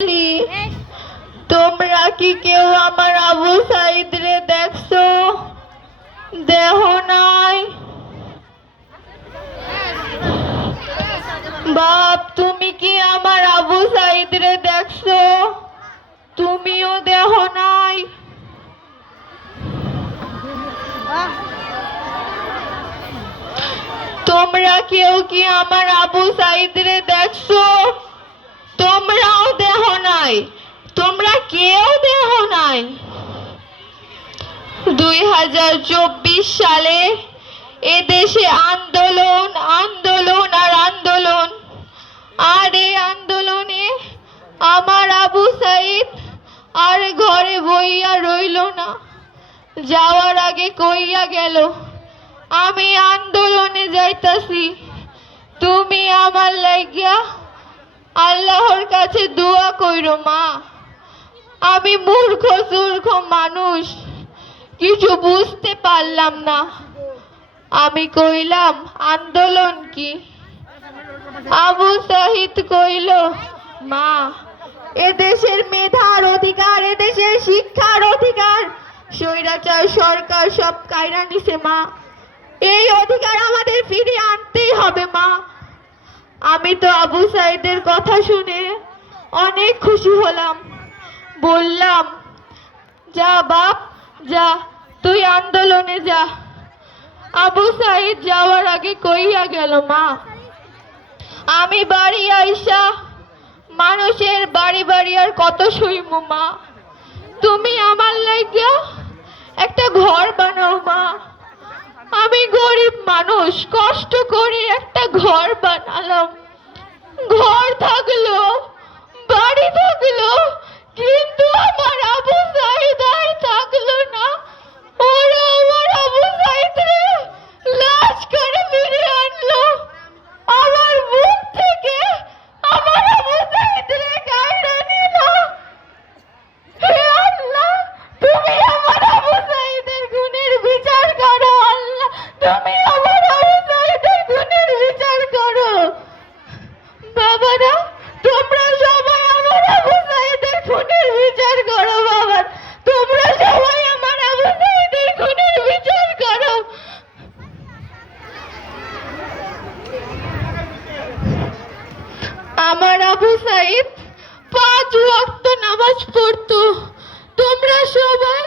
বলি তোমরা কি কেউ আমার আবু সাইদ রে দেখছ? দেহ নাই। বাপ, তুমি কি আমার আবু সাইদ রে দেখছ? তুমিও দেহ নাই। তোমরা কেউ কি আমার আবু সাইদ রে দেখছ? তোমরাও নাই, তোমরা কেউ দেহ নাই। দুই হাজার চব্বিশ সালে এদেশে আন্দোলন আন্দোলন আর আন্দোলন। আর এই আন্দোলনে আমার আবু সাইদ আর ঘরে বইয়া রইল না। যাওয়ার আগে কইয়া গেল, আমি আন্দোলনে যাইতাছি, তুমি আমার কাছে দোয়া কইরো, মা। আমি মূর্খ সূর্খ মানুষ, কিছু বুঝতে পারলাম না। আমি কইলাম, আন্দোলন কি? আবু সাহিদ কইল, মা, এদেশের মেধার অধিকার, এদেশের শিক্ষার অধিকার, স্বৈরাচার সরকার সব কায়রা নিছে, মা। এই অধিকার আমাদের ফিরিয়ে আনতেই হবে, মা। আমি তো আবু সাইদের কথা শুনে অনেক খুশি হলাম। বললাম, যা বাপ, যা, তুই আন্দোলনে যা। আবু সাইদ যাওয়ার আগে কইয়া গেল, মা, আমি বাড়ি আইসা মানুষের বাড়ি বাড়ি আর কত শুইব মা। তুমি আমার লাগিয়া একটা ঘর বানাও, মা। আমি গরিব মানুষ, কষ্ট করে একটা ঘর বানালাম। ঘর থাকল বাড়ি থাকল, কিন্তু আমার আবু সাইদ থাকল না। ওরা আমার আবু সাইদ রে লাশ করে ফিরে আনলো। আমার মুখ থেকে আমার আবু সাইদ রে কাইরা নিল। হে আল্লাহ, তুমি আমার আবু সাইদের গুণের বিচার করো, আল্লাহ। তুমি আমার আবু সাইদের গুণের বিচার করো। বাবারা বিচার করো বাবা। তোমরা সবাই আমার আবু খুনের বিচার করো। আমার আবু পাঁচ ওয়াক্ত নামাজ পড়তো। তোমরা সবাই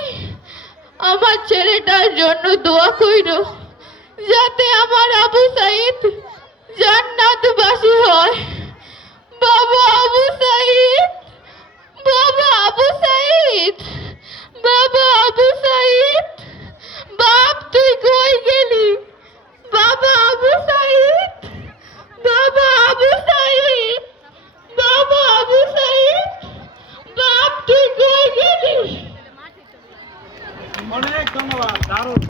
আমার ছেলেটার জন্য দোয়া কইরো, যাতে আমার আবু সাইদ জান্নাতবাসী হয়। বাবা আবু সাইদ abuso